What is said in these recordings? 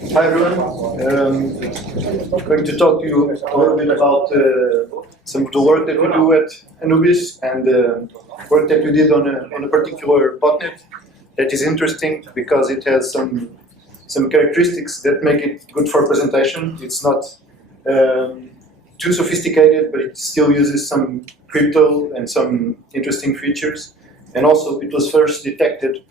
Hi everyone. I'm going to talk to you a little bit about some of the work that we do at Anubis and work that we did on a particular botnet that is interesting because it has some characteristics that make it good for presentation. It's not too sophisticated, but it still uses some crypto and some interesting features. And also, it was first detected,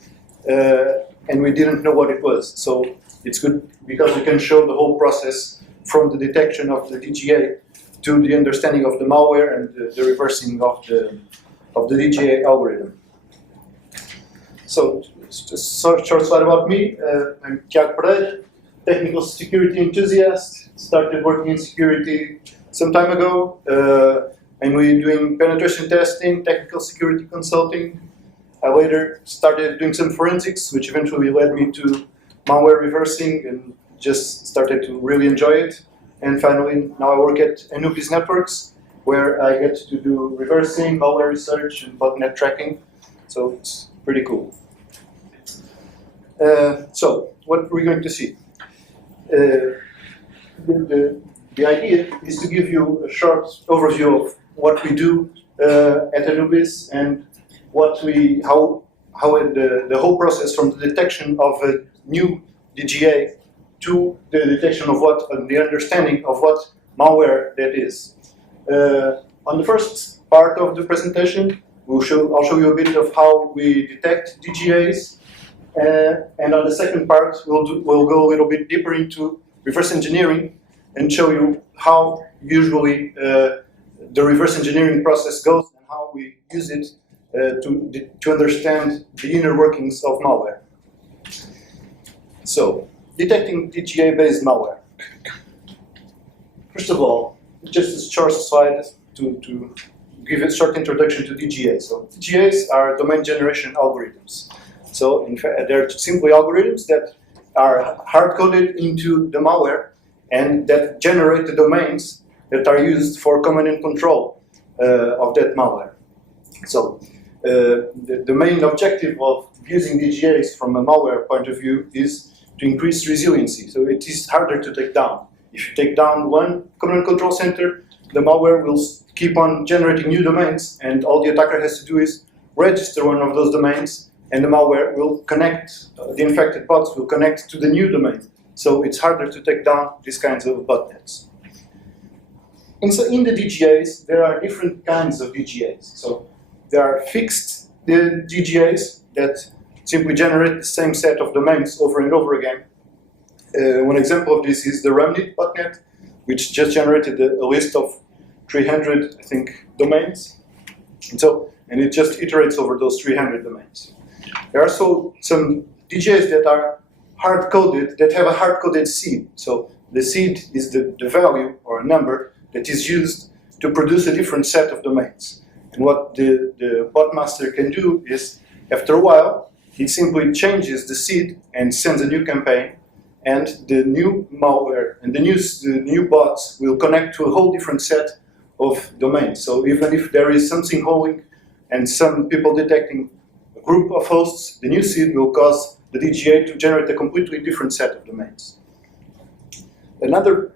and we didn't know what it was. So it's good because we can show the whole process from the detection of the DGA to the understanding of the malware and the reversing of the DGA algorithm. So, just a short slide about me. I'm Tiago Pereira, technical security enthusiast. Started working in security some time ago, and we're doing penetration testing, technical security consulting. I later started doing some forensics, which eventually led me to malware reversing and just started to really enjoy it. And finally, now I work at Anubis Networks, where I get to do reversing, malware research, and botnet tracking. So it's pretty cool. So what we're going to see. The idea is to give you a short overview of what we do at Anubis and how the whole process from the detection of a new DGA to the detection of the understanding of what malware that is. On the first part of the presentation, I'll show you a bit of how we detect DGAs, and on the second part, we'll go a little bit deeper into reverse engineering and show you how usually the reverse engineering process goes and how we use it to understand the inner workings of malware. So, detecting DGA-based malware. First of all, just a short slide to give a short introduction to DGAs. So, DGAs are domain generation algorithms. So, in fact, they're simply algorithms that are hard-coded into the malware and that generate the domains that are used for command and control of that malware. So, the main objective of using DGAs from a malware point of view is to increase resiliency. So it is harder to take down. If you take down one command and control center, the malware will keep on generating new domains, and all the attacker has to do is register one of those domains, and the malware will connect, the infected bots will connect to the new domain. So it's harder to take down these kinds of botnets. And so in the DGAs, there are different kinds of DGAs. So there are fixed DGAs that simply generate the same set of domains over and over again. One example of this is the Remnit botnet, which just generated a list of 300, I think, domains. And it just iterates over those 300 domains. There are also some DGAs that are hard-coded, that have a hard-coded seed. So the seed is the value or a number that is used to produce a different set of domains. And what the bot master can do is, after a while, he simply changes the seed and sends a new campaign, and the new malware and the new bots will connect to a whole different set of domains. So even if there is something holding and some people detecting a group of hosts, the new seed will cause the DGA to generate a completely different set of domains. Another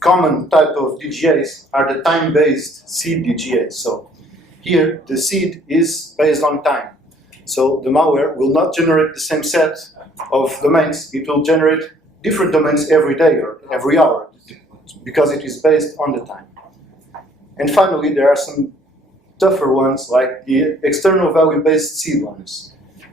common type of DGAs are the time-based seed DGAs. So here, the seed is based on time. So the malware will not generate the same set of domains. It will generate different domains every day or every hour because it is based on the time. And finally, there are some tougher ones like the external value-based seed ones.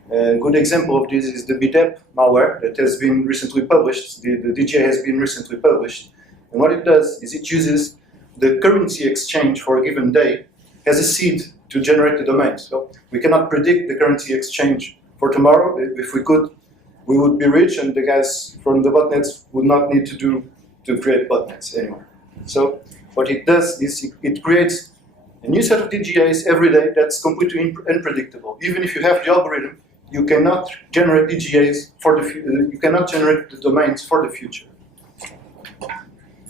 A good example of this is the BDEP malware that has been recently published. The DGA has been recently published. And what it does is it uses the currency exchange for a given day as a seed to generate the domain. So we cannot predict the currency exchange for tomorrow. If we could, we would be rich, and the guys from the botnets would not need to create botnets anymore. So what it does is it creates a new set of DGAs every day that's completely unpredictable. Even if you have the algorithm, you cannot generate DGAs for you cannot generate the domains for the future.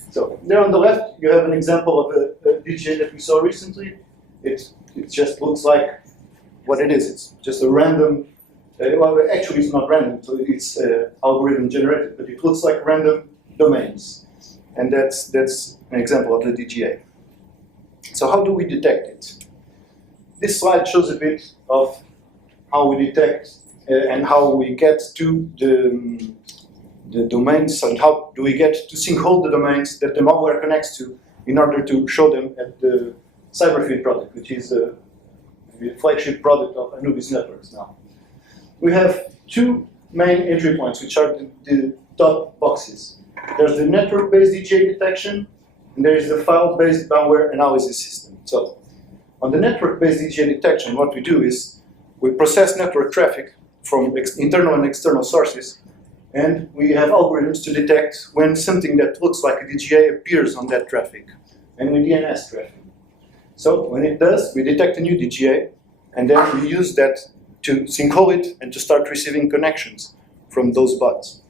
So there on the left, you have an example of a DGA that we saw recently. It just looks like what it is. It's just a random well, actually it's not random, so it's algorithm generated, but it looks like random domains. And that's an example of the DGA. So how do we detect it? This slide shows a bit of how we detect and how we get to the domains, and how do we get to sinkhole the domains that the malware connects to in order to show them at the CyberFeed product, which is the flagship product of Anubis networks now. We have two main entry points, which are the top boxes. There's the network-based DGA detection, and there is the file-based malware analysis system. So, on the network-based DGA detection, what we do is we process network traffic from internal and external sources, and we have algorithms to detect when something that looks like a DGA appears on that traffic, and we DNS traffic. So when it does, we detect a new DGA, and then we use that to sinkhole it and to start receiving connections from those bots.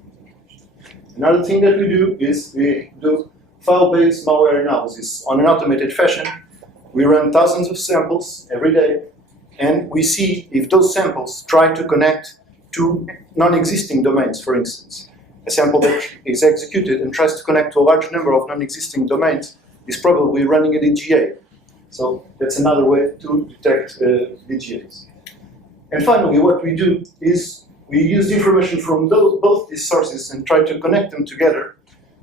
Another thing that we do is we do file-based malware analysis on an automated fashion. We run thousands of samples every day, and we see if those samples try to connect to non-existing domains, for instance. A sample that is executed and tries to connect to a large number of non-existing domains is probably running a DGA. So that's another way to detect DGAs. And finally, what we do is we use information from both these sources and try to connect them together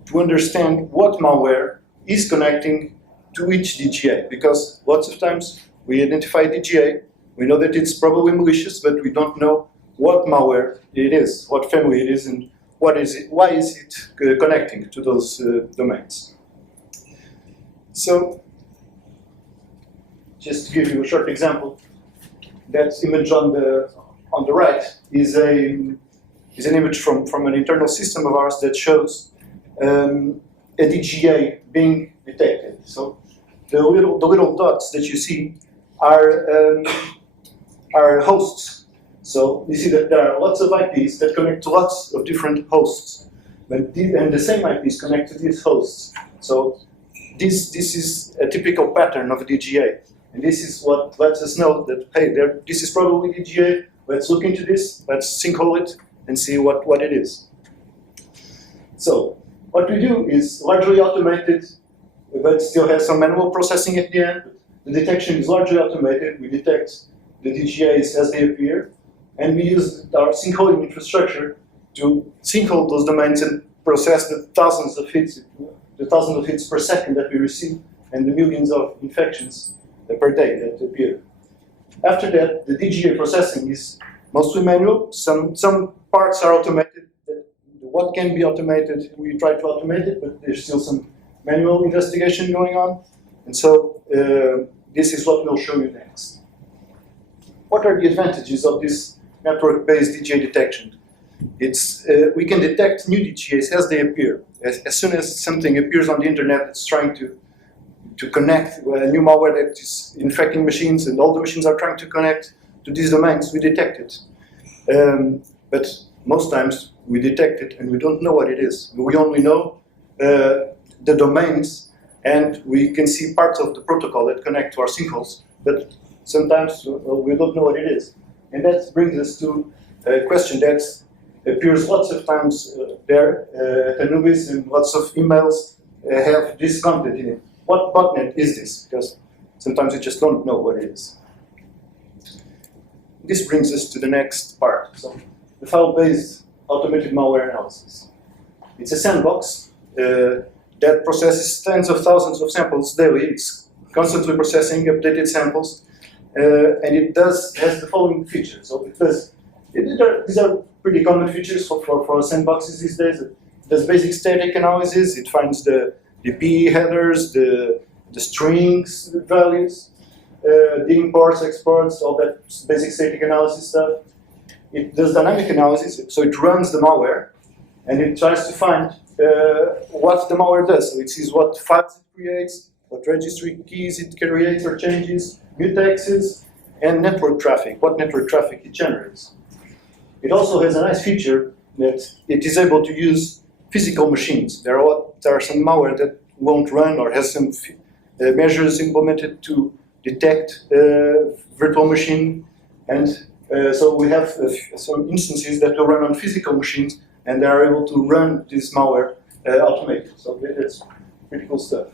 to understand what malware is connecting to each DGA. Because lots of times we identify DGA, we know that it's probably malicious, but we don't know what malware it is, what family it is, and what is it, why is it connecting to those domains. So, just to give you a short example, that image on the right is an image from an internal system of ours that shows a DGA being detected. So the little dots that you see are hosts. So you see that there are lots of IPs that connect to lots of different hosts, and the same IPs connect to these hosts. So this is a typical pattern of a DGA. And this is what lets us know that, hey, this is probably DGA, let's look into this, let's sinkhole it and see what it is. So, what we do is largely automated, but still has some manual processing at the end. The detection is largely automated. We detect the DGAs as they appear, and we use our sinkholing infrastructure to sinkhole those domains and process the thousands of hits per second that we receive, and the millions of infections per day that appear. After that, the DGA processing is mostly manual. Some parts are automated. What can be automated, we try to automate it, but there's still some manual investigation going on. And so this is what we'll show you next. What are the advantages of this network-based DGA detection? We can detect new DGAs as they appear. As soon as something appears on the internet that's trying to connect a new malware that is infecting machines, and all the machines are trying to connect to these domains, we detect it. But most times we detect it and we don't know what it is. We only know the domains, and we can see parts of the protocol that connect to our sinkholes, but sometimes we don't know what it is. And that brings us to a question that appears lots of times there at Anubis, and lots of emails have this content in it. What botnet is this? Because sometimes you just don't know what it is. This brings us to the next part. So, the file-based automated malware analysis. It's a sandbox that processes tens of thousands of samples daily. It's constantly processing updated samples, and it has the following features. So these are pretty common features for sandboxes these days. It does basic static analysis. It finds the PE headers, the strings values, the imports, exports, all that basic static analysis stuff. It does dynamic analysis, so it runs the malware, and it tries to find what the malware does. So it sees what files it creates, what registry keys it creates or changes, mutexes, and network traffic, what network traffic it generates. It also has a nice feature that it is able to use physical machines. There are some malware that won't run or has some measures implemented to detect virtual machine, and So we have some instances that will run on physical machines, and they are able to run this malware automated. So that's pretty cool stuff.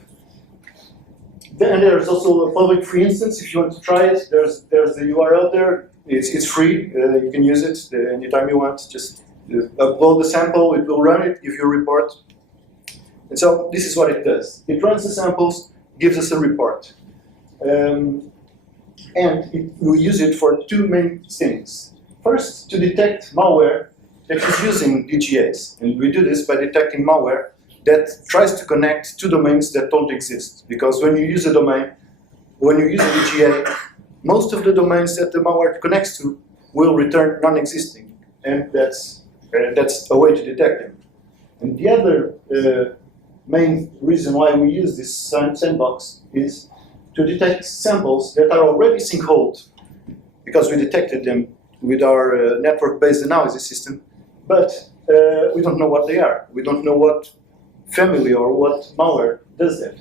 Then there's also a public free instance. If you want to try it, there's the URL there. It's free. You can use it anytime you want. Just upload the sample. It will run it if you report. And so this is what it does. It runs the samples, gives us a report. And we use it for two main things. First, to detect malware that is using DGAs. And we do this by detecting malware that tries to connect to domains that don't exist. Because when you use a domain, when you use a DGA, most of the domains that the malware connects to will return non-existing. And that's a way to detect them. And the other main reason why we use this sandbox is to detect samples that are already sinkholed, because we detected them with our network-based analysis system, but we don't know what they are. We don't know what family or what malware does that.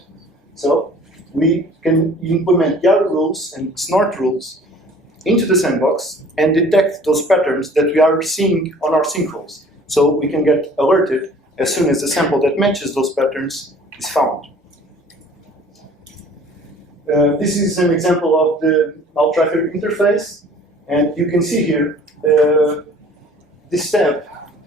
So we can implement YARA rules and snort rules into the sandbox and detect those patterns that we are seeing on our sinkholes. So we can get alerted as soon as the sample that matches those patterns is found. This is an example of the maltraffic interface, and you can see here this tab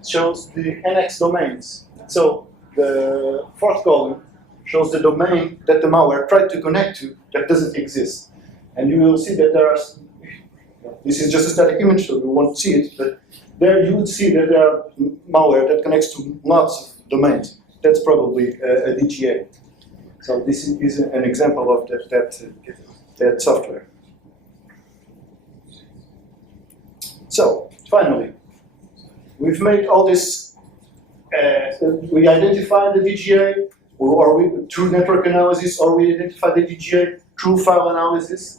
shows the NX domains. So the fourth column shows the domain that the malware tried to connect to that doesn't exist. And you will see that there are, this is just a static image, so you won't see it, but there you would see that there are malware that connects to lots of domains. That's probably a DGA. So this is an example of that software. So finally, we've made all this. We identified the DGA, or we through network analysis, or we identify the DGA through file analysis.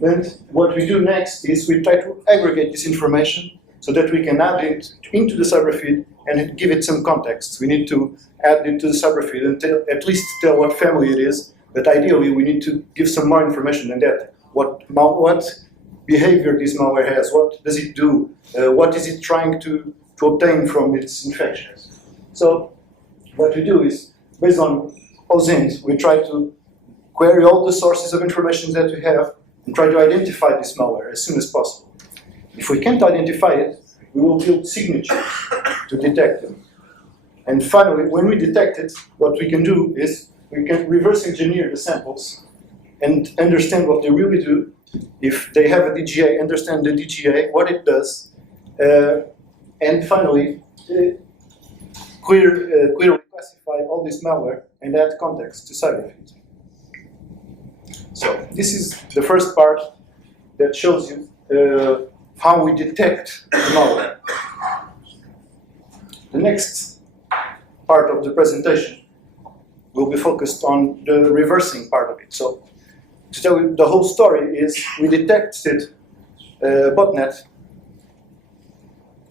Then what we do next is we try to aggregate this information so that we can add it into the cyber feed and give it some context. We need to add it to the cyber feed and at least tell what family it is, but ideally we need to give some more information than that. What behavior this malware has, what does it do, what is it trying to obtain from its infections. So what we do is, based on OSINT, we try to query all the sources of information that we have and try to identify this malware as soon as possible. If we can't identify it, we will build signatures to detect them. And finally, when we detect it, what we can do is we can reverse engineer the samples and understand what they really do. If they have a DGA, understand the DGA, what it does, and finally, clearly classify all this malware and add context to CyberFeed. So this is the first part that shows you how we detect the malware. The next part of the presentation will be focused on the reversing part of it. So to tell you the whole story is we detected Botnet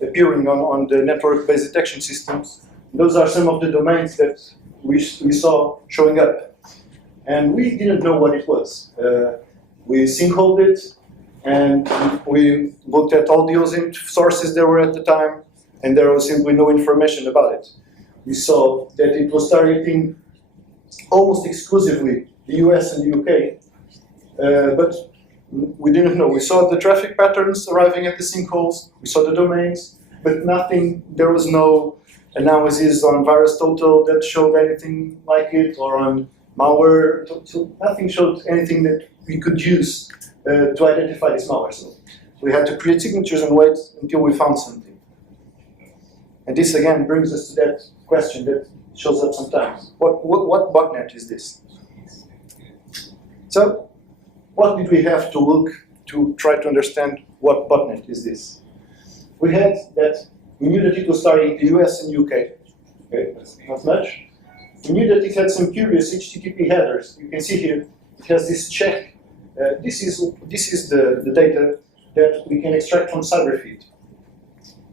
appearing on the network-based detection systems. Those are some of the domains that we saw showing up. And we didn't know what it was. We sinkholed it, and we looked at all the OSINT sources there were at the time, and there was simply no information about it. We saw that it was targeting almost exclusively the US and the UK, but we didn't know. We saw the traffic patterns arriving at the sinkholes, we saw the domains, but nothing, there was no analysis on virus total that showed anything like it, or on malware, so nothing showed anything that we could use to identify this malware. So we had to create signatures and wait until we found something. And this again brings us to that question that shows up sometimes. What botnet is this? So what did we have to look to try to understand what botnet is this? We knew that it was starting in the US and UK. Okay, that's not much. We knew that it had some curious HTTP headers. You can see here, it has this check. This is the data that we can extract from CyberFeed.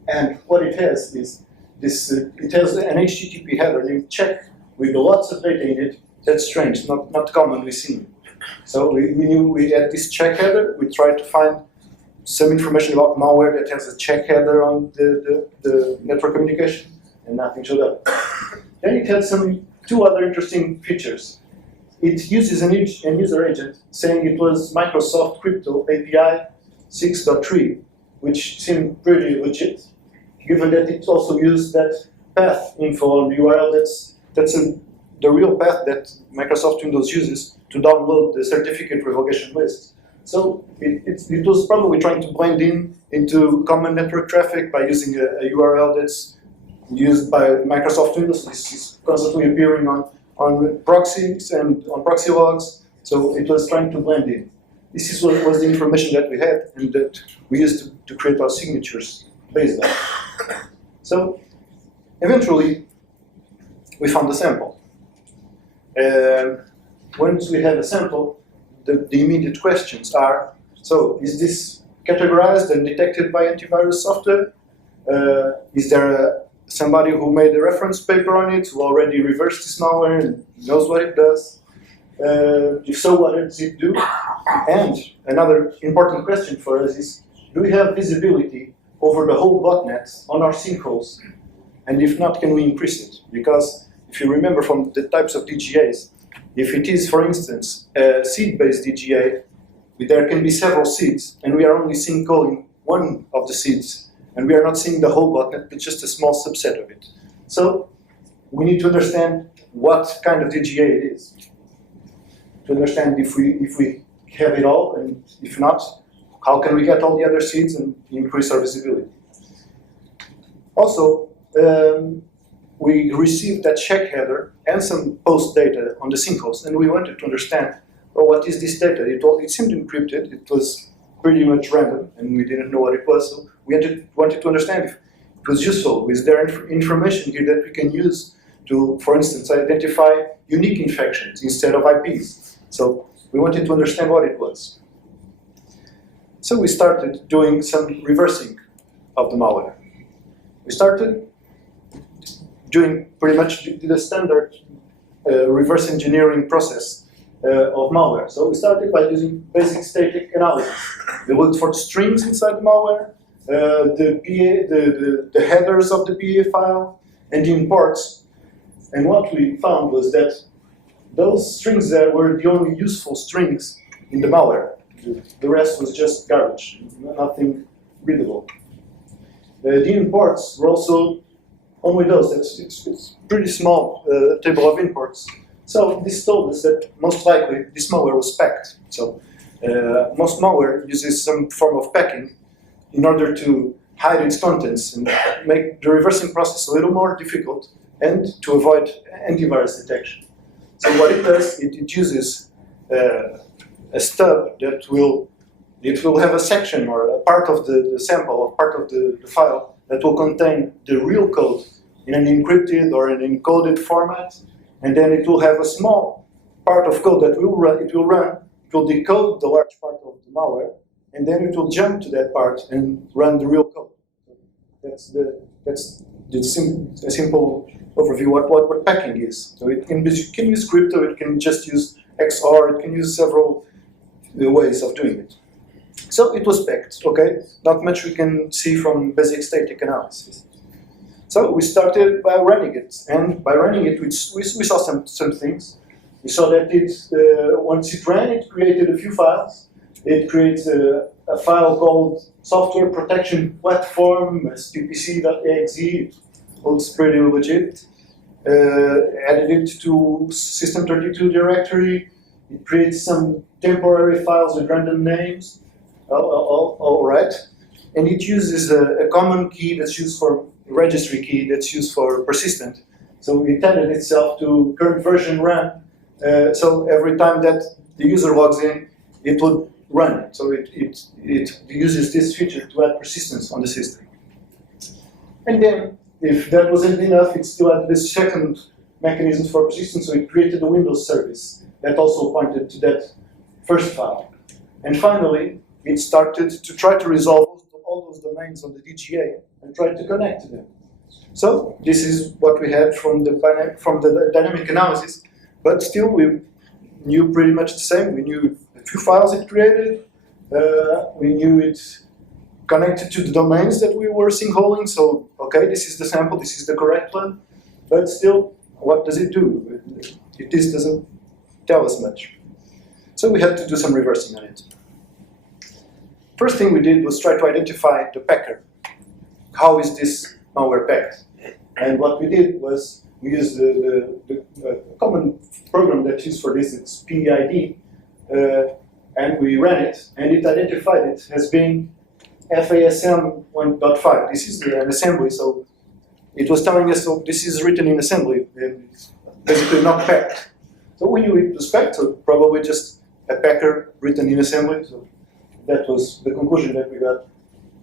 And what it has is this. It has an HTTP header named check with lots of data in it. That's strange, not commonly seen. So we knew we had this check header. We tried to find some information about malware that has a check header on the network communication, and nothing showed up. Then it had two other interesting features. It uses an user agent saying it was Microsoft Crypto API 6.3, which seemed pretty legit, given that it also used that path info on the URL the real path that Microsoft Windows uses to download the certificate revocation list. So it was probably trying to blend into common network traffic by using a URL that's used by Microsoft Windows. This is constantly appearing on proxies and on proxy logs. So it was trying to blend in. This is what was the information that we had and that we used to create our signatures based on. So eventually, we found a sample. Once we have a sample, the immediate questions are, so is this categorized and detected by antivirus software? Is there somebody who made a reference paper on it, who already reversed this malware and knows what it does? If so, what does it do? And another important question for us is, do we have visibility over the whole botnet on our sinkholes? And if not, can we increase it? Because if you remember from the types of DGAs, if it is, for instance, a seed-based DGA, there can be several seeds, and we are only sinkholing one of the seeds, and we are not seeing the whole botnet, but just a small subset of it. So we need to understand what kind of DGA it is, to understand if we have it all, and if not, how can we get all the other seeds and increase our visibility. Also, we received that check header and some post data on the sinkholes, and we wanted to understand, well, what is this data? It seemed encrypted, it was pretty much random, and we didn't know what it was, so we wanted to understand if it was useful. Is there information here that we can use to, for instance, identify unique infections instead of IPs? So we wanted to understand what it was. So we started doing some reversing of the malware. We started doing pretty much the standard reverse engineering process of malware. So we started by using basic static analysis. We looked for the strings inside the malware, the headers of the PA file, and the imports. And what we found was that those strings there were the only useful strings in the malware. The rest was just garbage, nothing readable. The imports were also only those. It's pretty small table of imports. So this told us that most likely this malware was packed. So most malware uses some form of packing in order to hide its contents and make the reversing process a little more difficult and to avoid antivirus detection. So what it does, it uses a stub that will have a section or a part of the sample or part of the file that will contain the real code in an encrypted or an encoded format, and then it will have a small part of code that will run. It will decode the large part of the malware, and then it will jump to that part and run the real code. That's a simple overview what packing is. So it can use crypto, it can just use XOR, it can use several ways of doing it. So it was packed, okay? Not much we can see from basic static analysis. So we started by running it, and by running it, we saw some things. We saw that once it ran, it created a few files. It creates a file called Software Protection Platform, ppc.exe. It looks pretty legit. Added it to System32 directory. It creates some temporary files with random names. All right. And it uses a common key that's used for registry key that's used for persistent. So it added itself to current version run. So every time that the user logs in, it would run it. So it uses this feature to add persistence on the system. And then, if that wasn't enough, it still had this second mechanism for persistence, so it created a Windows service that also pointed to that first file. And finally, it started to try to resolve all those domains on the DGA and try to connect to them. So this is what we had from the dynamic analysis, but still we knew pretty much the same. We knew a few files it created, we knew it connected to the domains that we were sinkholing. So, okay, this is the sample, this is the correct one, but still, what does it do? This doesn't tell us much. So we had to do some reversing on it. First thing we did was try to identify the packer. How is this malware packed? And what we did was we used the common program that's used for this, it's PID, and we ran it, and it identified it as being FASM 1.5. This is an assembly, so it was telling us, so this is written in assembly, and it's basically not packed. So we knew it was packed, so probably just a packer written in assembly. So that was the conclusion that we got.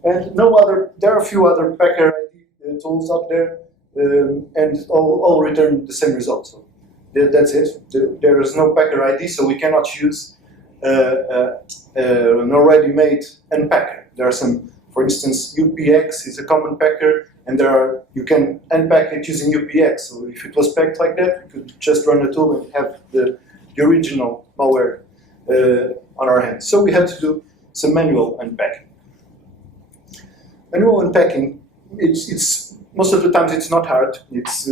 And there are a few other packer ID tools out there, and all return the same result. So that's it. There is no packer ID, so we cannot use an already made unpacker. There are some, for instance, UPX is a common packer, and you can unpack it using UPX. So if it was packed like that, we could just run the tool and have the original malware on our hands. So we had to do some manual unpacking. Manual unpacking, it's most of the times it's not hard. It's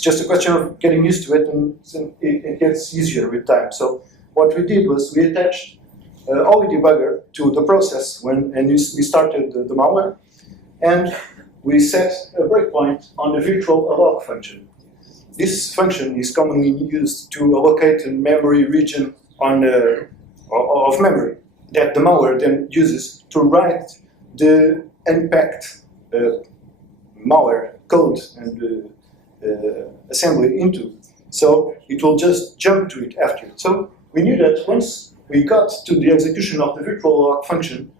just a question of getting used to it, and it gets easier with time. So what we did was we attached OE debugger to the process we started the malware, and we set a breakpoint on the virtual alloc function. This function is commonly used to allocate a memory region of memory that the malware then uses to write the unpacked malware code and assembly into. So it will just jump to it after. So we knew that once we got to the execution of the virtual alloc function,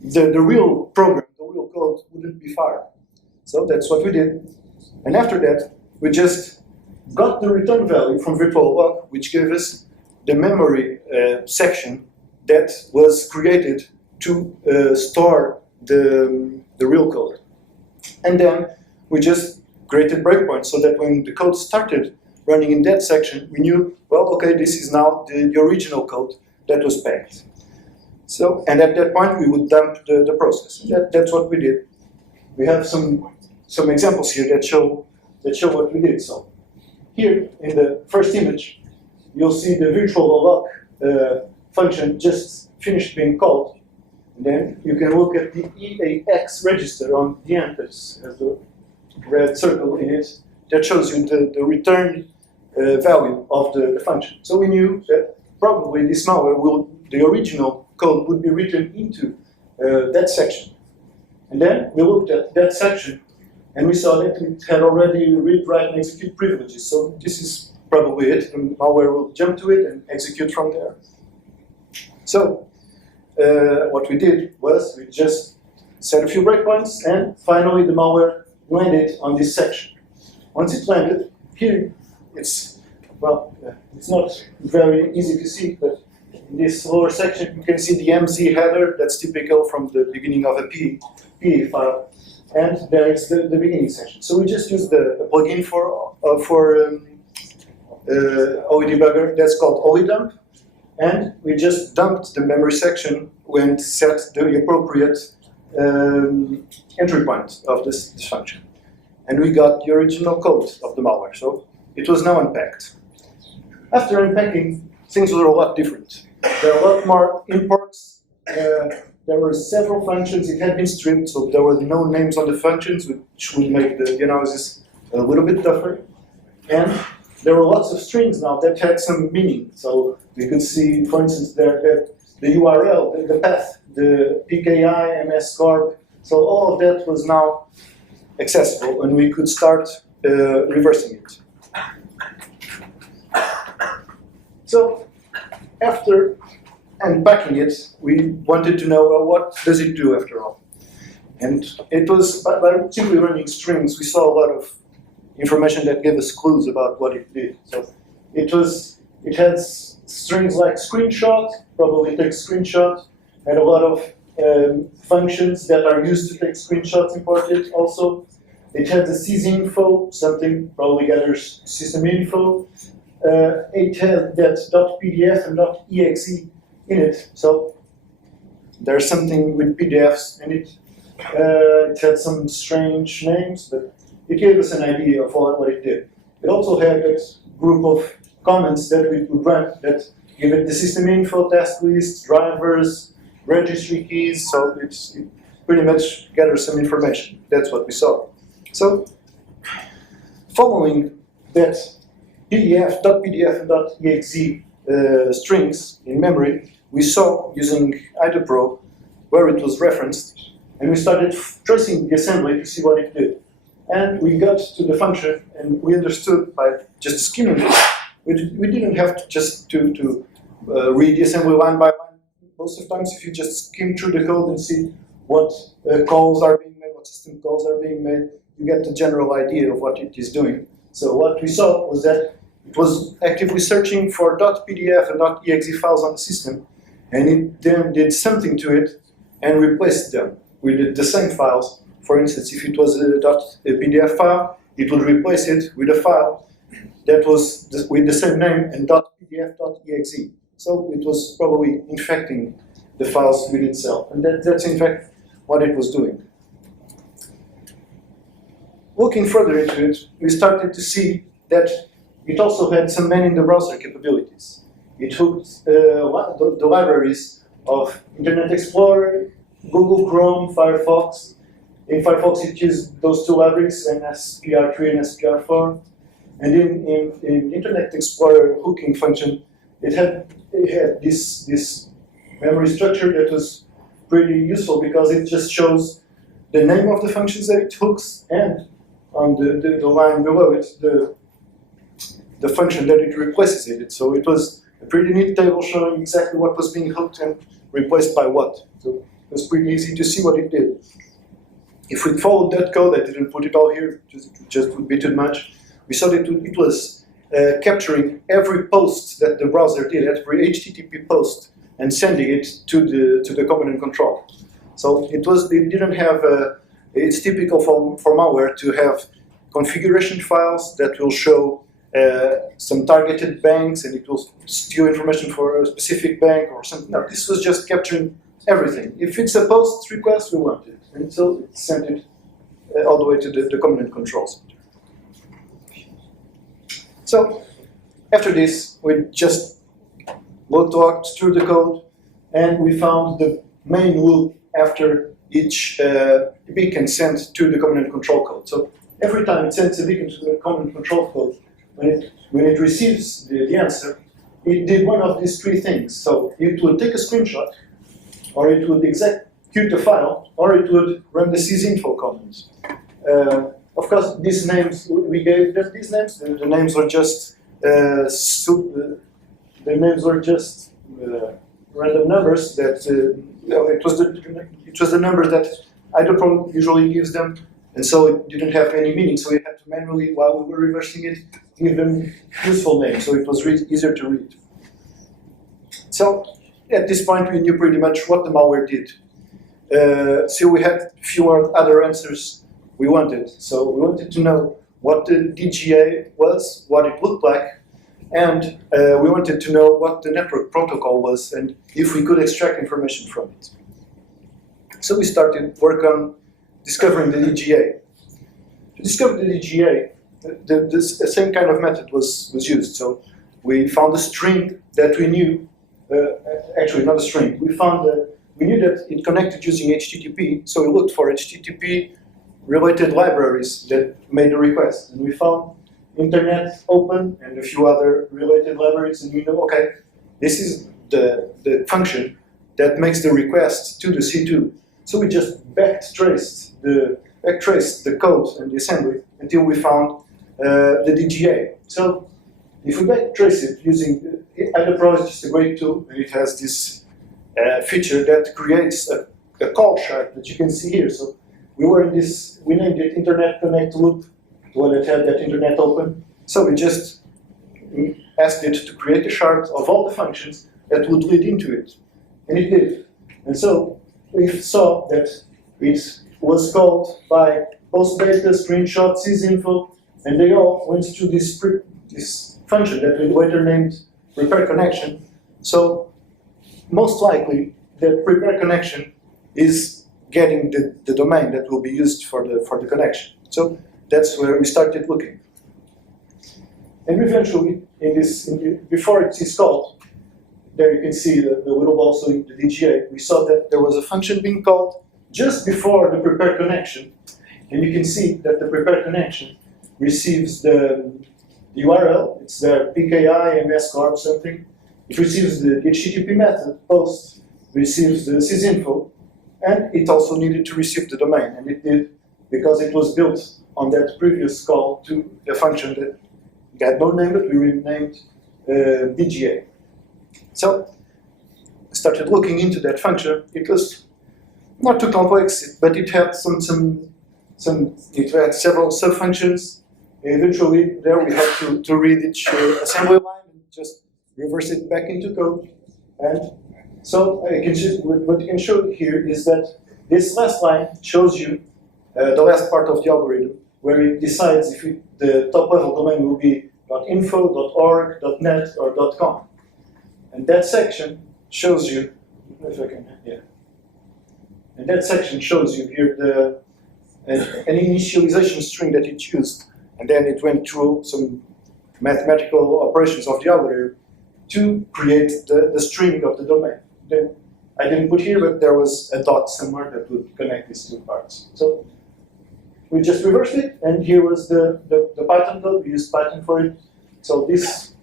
the real program, the real code wouldn't be far. So that's what we did. And after that, we just got the return value from virtual alloc, which gave us the memory section that was created to store the real code. And then we just created breakpoints so that when the code started running in that section, we knew, well, okay, this is now the original code that was packed. So, and at that point, we would dump the process. That's what we did. We have some examples here that show what we did. So, here in the first image, you'll see the virtual alloc function just finished being called. And then you can look at the EAX register on the end, that has the red circle in it, that shows you the return value of the function. So we knew that probably this malware the original code would be written into that section. And then we looked at that section, and we saw that it had already read, write, and execute privileges. So this is probably it. The malware will jump to it and execute from there. So what we did was we just set a few breakpoints, and finally the malware landed on this section. Once it landed, here it's not very easy to see, but in this lower section you can see the MZ header that's typical from the beginning of a PA file, and there is the beginning section. So we just used a plugin for OE debugger that's called OE dump, and we just dumped the memory section when set the appropriate entry point of this function. And we got the original code of the malware, so it was now unpacked. After unpacking, things were a lot different. There are a lot more imports. There were several functions. It had been stripped, so there were no names on the functions, which would make the analysis a little bit tougher. And there were lots of strings now that had some meaning. So we could see, for instance, the URL, the path, the PKI, MS Corp. So all of that was now accessible, and we could start reversing it. So after unpacking it, we wanted to know, well, what does it do after all? And it was, by simply running strings, we saw a lot of information that gave us clues about what it did. So it has strings like screenshot, probably takes screenshot, and a lot of functions that are used to take screenshots imported also. It has the sysinfo, something probably gathers system info. It has that .pdf and .exe in it. So There's something with PDFs, and it had some strange names, but it gave us an idea of what it did. It also had that group of comments that we could run that give it the system info, task lists, drivers, registry keys, so it pretty much gathers some information. That's what we saw. So, following that .pdf and .exe strings in memory, we saw using IDOPRO where it was referenced, and we started tracing the assembly to see what it did. And we got to the function, and we understood by just skimming it. We didn't have to just to read the assembly line by line. Most of the times, if you just skim through the code and see what calls are being made, what system calls are being made, you get the general idea of what it is doing. So what we saw was that it was actively searching for .pdf and .exe files on the system, and it then did something to it and replaced them with the same files. For instance, if it was a .pdf file, it would replace it with a file that was with the same name and .pdf.exe. So it was probably infecting the files with itself, and that's in fact what it was doing. Looking further into it, we started to see that it also had some man-in-the-browser capabilities. It hooked the libraries of Internet Explorer, Google Chrome, Firefox. In Firefox, it used those two libraries, NSPR3 and SPR4. And in Internet Explorer hooking function, it had this memory structure that was pretty useful because it just shows the name of the functions that it hooks, and on the line below it, the function that it replaces it. So it was a pretty neat table showing exactly what was being hooked and replaced by what. So it was pretty easy to see what it did. If we followed that code, I didn't put it all here, it just would be too much. We saw that it was capturing every post that the browser did, every HTTP post, and sending it to the command and control. So it didn't have it's typical for malware to have configuration files that will show some targeted banks, and it will steal information for a specific bank or something. No, this was just capturing everything. If it's a post request, we want it. And so it sent it all the way to the command and control center. So after this, we just walked through the code, and we found the main loop after each beacon sent to the command and control code. So every time it sends a beacon to the command and control code, when it receives the answer, it did one of these three things. So it would take a screenshot, or it would execute the file, or it would run the sysinfo command. Of course, these names, we gave them these names. The names were just random numbers that it was the numbers that IDOPRO usually gives them, and so it didn't have any meaning. So we had to manually, while we were reversing it, give them useful names, so it was easier to read. So at this point, we knew pretty much what the malware did. So we had a few other answers we wanted. So we wanted to know what the DGA was, what it looked like, and we wanted to know what the network protocol was and if we could extract information from it. So we started work on discovering the DGA. To discover the DGA, the same kind of method was used. So we found a string that we knew, actually not a string, we knew that it connected using HTTP, so we looked for HTTP related libraries that made the request. And we found Internet Open and a few other related libraries, and we know, okay, this is the function that makes the request to the C2. So we just backtraced the code and the assembly until we found the DGA. So if we backtrace it using IDOPRO is just a great tool, and it has this feature that creates a call chart that you can see here. So we named it Internet Connect Loop, the one that had that Internet Open. So we just asked it to create a chart of all the functions that would lead into it, and it did. And so we saw that it was called by post data, screenshot, sysinfo, and they all went to this function that we later named repair connection. So most likely the prepare connection is getting the domain that will be used for the connection. So that's where we started looking. And eventually, before it is called, there you can see the little also in the DGA, we saw that there was a function being called just before the prepare connection. And you can see that the prepare connection receives the URL, it's the PKI, MS-corp, something. It receives the HTTP method, post, receives the sysinfo, and it also needed to receive the domain. And it did because it was built on that previous call to a function that had no name, but we renamed DGA. So I started looking into that function. It was not too complex, but it had it had several sub-functions. Eventually, there we had to read each assembly line and just reverse it back into code. And so what you can show here is that this last line shows you the last part of the algorithm, where it decides if the top-level domain will be .info, .org, .net, or .com. And that section shows you, if I can, yeah. And that section shows you here an initialization string that it used, and then it went through some mathematical operations of the algorithm to create the string of the domain. Then I didn't put here, but there was a dot somewhere that would connect these two parts. So we just reversed it, and here was the Python code. We used Python for it. So this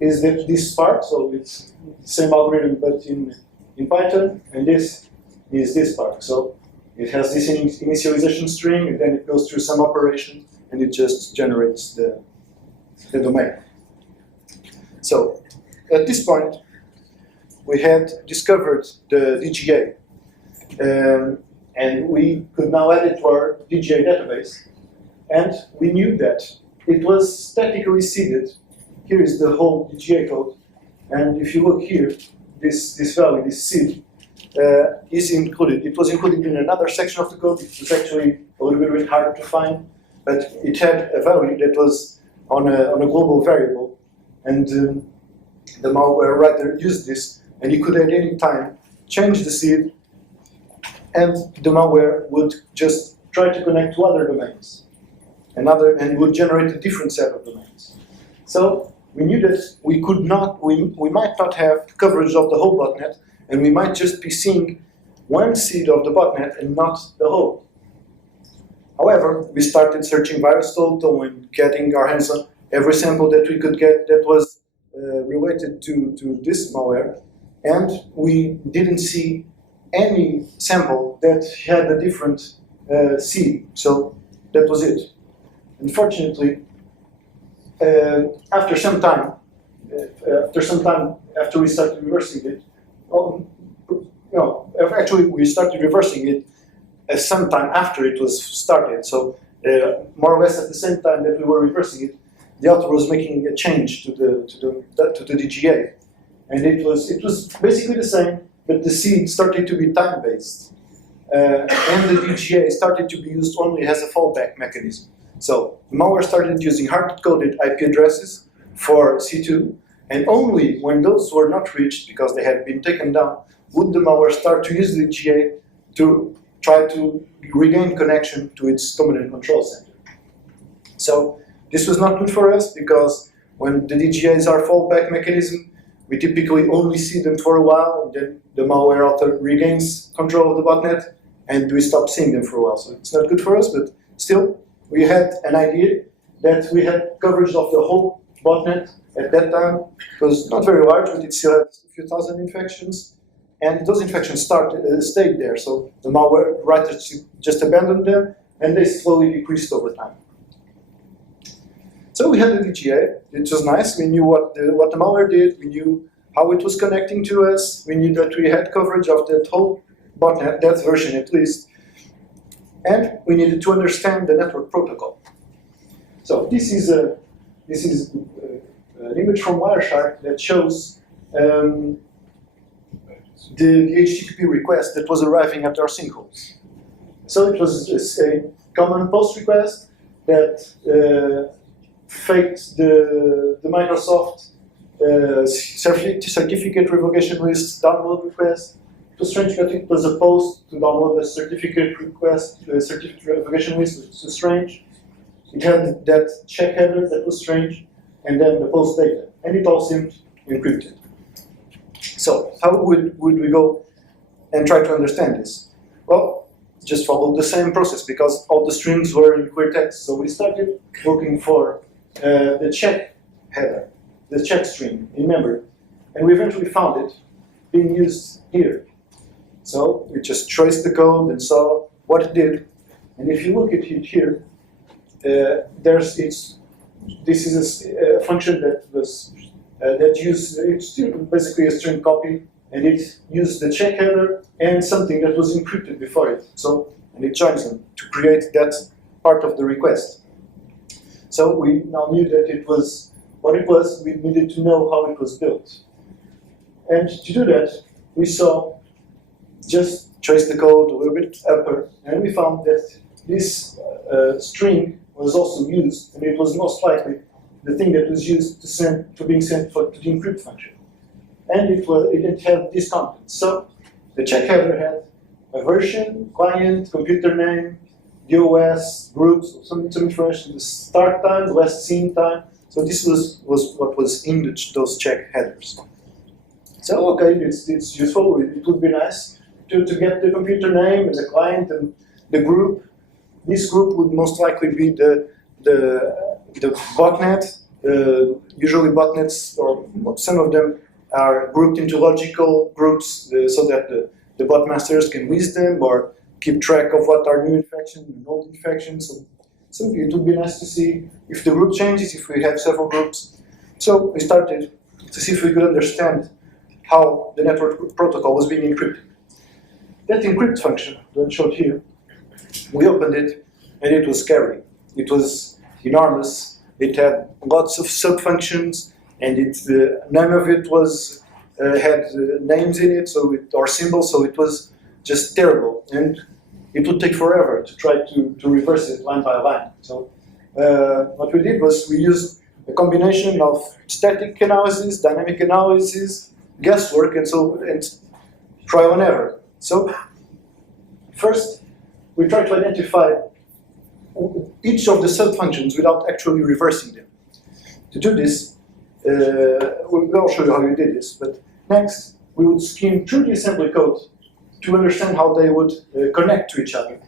is this part. So it's the same algorithm, but in Python, and this is this part. So it has this initialization string, and then it goes through some operation, and it just generates the domain. So at this point, we had discovered the DGA, and we could now add it to our DGA database, and we knew that it was statically seeded. Here is the whole DGA code, and if you look here, this value, this seed, is included. It was included in another section of the code. It was actually a little bit harder to find, but it had a value that was on a global variable, and the malware writer used this, and you could at any time change the seed, and the malware would just try to connect to other domains, and would generate a different set of domains. So we knew that we might not have coverage of the whole botnet, and we might just be seeing one seed of the botnet and not the whole. However, we started searching VirusTotal and getting our hands on every sample that we could get that was related to this malware, and we didn't see any sample that had a different seed. So that was it. Unfortunately, after some time after we started reversing it, actually we started reversing it sometime after it was started. So more or less at the same time that we were reversing it, the author was making a change to the DGA, and it was basically the same, but the seed started to be time-based, and the DGA started to be used only as a fallback mechanism. So the malware started using hard-coded IP addresses for C2, and only when those were not reached because they had been taken down would the malware start to use the DGA to try to regain connection to its dominant control center. So this was not good for us because when the DGAs are fallback mechanism, we typically only see them for a while, and then the malware author regains control of the botnet, and we stop seeing them for a while. So it's not good for us, but still, we had an idea that we had coverage of the whole botnet at that time. It was not very large, but it still had a few thousand infections, and those infections stayed there. So the malware writers just abandoned them, and they slowly decreased over time. So we had the DGA. It was nice. We knew what the malware did. We knew how it was connecting to us. We knew that we had coverage of that whole botnet, that version at least. And we needed to understand the network protocol. So this is an image from Wireshark that shows the HTTP request that was arriving at our sinkholes. So it was a common post request that faked the Microsoft certificate revocation list download request. It was strange because it was a post to download a certificate request, a certificate revocation list, which was strange. It had that check header that was strange, and then the post data, and it all seemed encrypted. So how would we go and try to understand this? Well, just follow the same process because all the strings were in queer text. So we started looking for the check header, the check string in memory, and we eventually found it being used here. So we just traced the code and saw what it did. And if you look at it here, this is a function that was it's still basically a string copy, and it used the check header and something that was encrypted before it. So, and it joins them to create that part of the request. So we now knew that it was what it was. We needed to know how it was built. And to do that, we just traced the code a little bit upper, and we found that this string was also used, and it was most likely the thing that was used to being sent to the encrypt function. And it didn't have this content. So the check header had a version, client, computer name, DOS, groups, some information, the start time, the last seen time. So this was what was in those check headers. So okay, it's useful. It would be nice to get the computer name and the client and the group. This group would most likely be the botnet. Usually botnets, or some of them, are grouped into logical groups so that the bot masters can list them or keep track of what are new infections and old infections. So it would be nice to see if the group changes, if we have several groups. So we started to see if we could understand how the network protocol was being encrypted. That encrypt function, that showed here, we opened it, and it was scary. It was enormous. It had lots of sub-functions, and none of it was had names in it, or symbols, so it was just terrible. And it would take forever to try to reverse it line by line. So what we did was we used a combination of static analysis, dynamic analysis, guesswork, and trial and error. So first, we tried to identify each of the sub-functions without actually reversing them. To do this, I'll show you how we did this, but next we would skim through the assembly code to understand how they would connect to each other.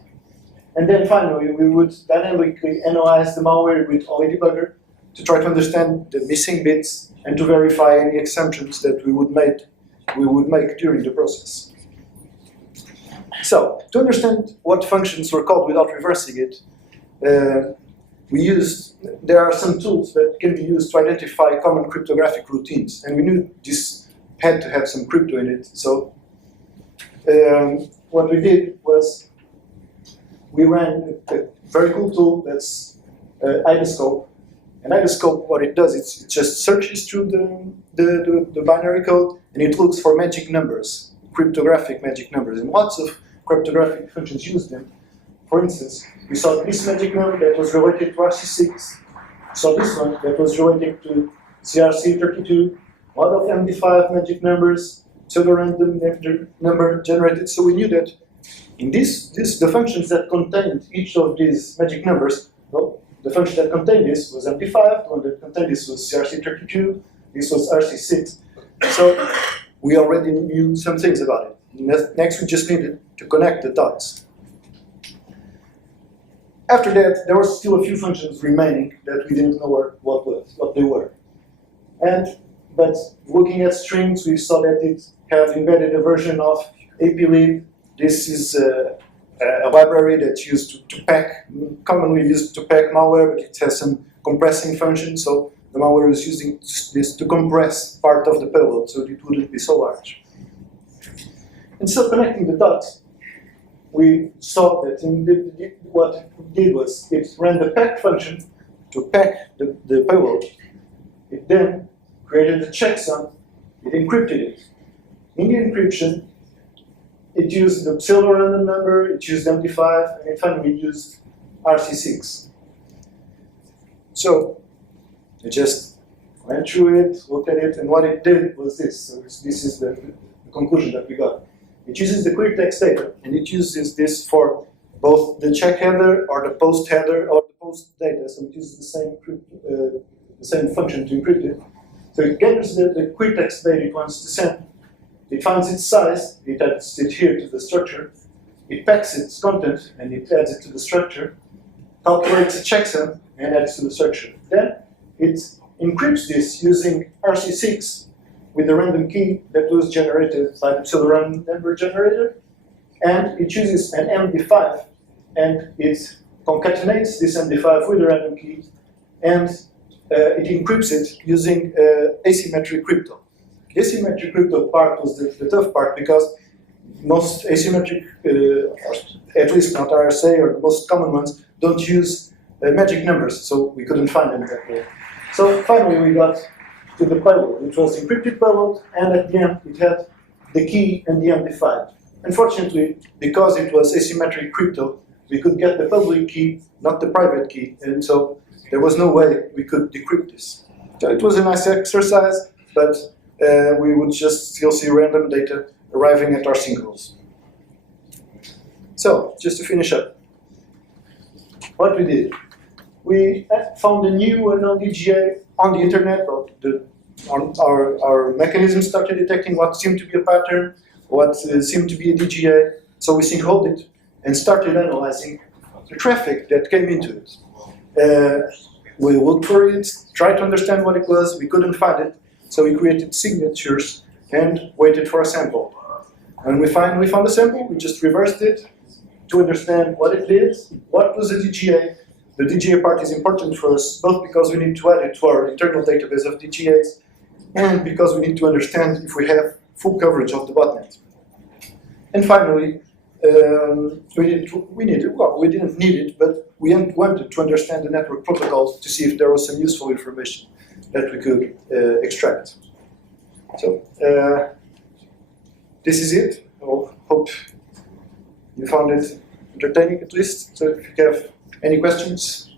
And then finally, we would dynamically analyze the malware with OA debugger to try to understand the missing bits and to verify any assumptions that we would make during the process. So, to understand what functions were called without reversing it, there are some tools that can be used to identify common cryptographic routines, and we knew this had to have some crypto in it. So what we did was we ran a very cool tool that's Idoscope. And Idoscope, what it does, it just searches through the binary code, and it looks for magic numbers, cryptographic magic numbers, and lots of cryptographic functions use them. For instance, we saw this magic number that was related to RC6. We saw this one that was related to CRC32. A lot of MD5 magic numbers, pseudo-random number generated. So we knew that in the functions that contained each of these magic numbers, well, the function that contained this was MD5, the one that contained this was CRC32, this was RC6. So we already knew some things about it. Next, we just needed to connect the dots. After that, there were still a few functions remaining that we didn't know what they were. But looking at strings, we saw that it had embedded a version of APLib. This is a library that's used to pack, commonly used to pack malware, but it has some compressing function. So the malware is using this to compress part of the payload, so it wouldn't be so large. And so connecting the dots, we saw that what it did was it ran the pack function to pack the payload. It then created a checksum, it encrypted it. In the encryption, it used the pseudo-random number, it used MD5, and it finally used RC6. So it just went through it, looked at it, and what it did was this. So this is the conclusion that we got. It uses the query text data, and it uses this for both the check header or the post header or the post data. So it uses the same function to encrypt it. So it gathers the query text data it wants to send. It finds its size. It adds it here to the structure. It packs its content and it adds it to the structure. Calculates a checksum and adds to the structure. Then it encrypts this using RC6 with the random key that was generated by the pseudorandom number generator. And it uses an MD5 and it concatenates this MD5 with the random key and it encrypts it using asymmetric crypto. The asymmetric crypto part was the tough part because most asymmetric, at least not RSA or the most common ones, don't use magic numbers, so we couldn't find them that way. So finally we got to the payload, which was encrypted payload, and at the end it had the key and the MD5. Unfortunately, because it was asymmetric crypto, we could get the public key, not the private key, and so there was no way we could decrypt this. So it was a nice exercise, but we would just still see random data arriving at our singles. So, just to finish up, what we did, we found a new unknown DGA on the internet. Our mechanism started detecting what seemed to be a pattern, what seemed to be a DGA. So we synchroled it and started analyzing the traffic that came into it. We looked for it, tried to understand what it was, we couldn't find it, so we created signatures and waited for a sample. When we found a sample, we just reversed it to understand what it did, what was the DGA. The DGA part is important for us, both because we need to add it to our internal database of DGAs, and because we need to understand if we have full coverage of the botnet. And finally, we didn't need it, but we wanted to understand the network protocol to see if there was some useful information that we could extract. So this is it. I hope you found it entertaining at least. So if you have any questions,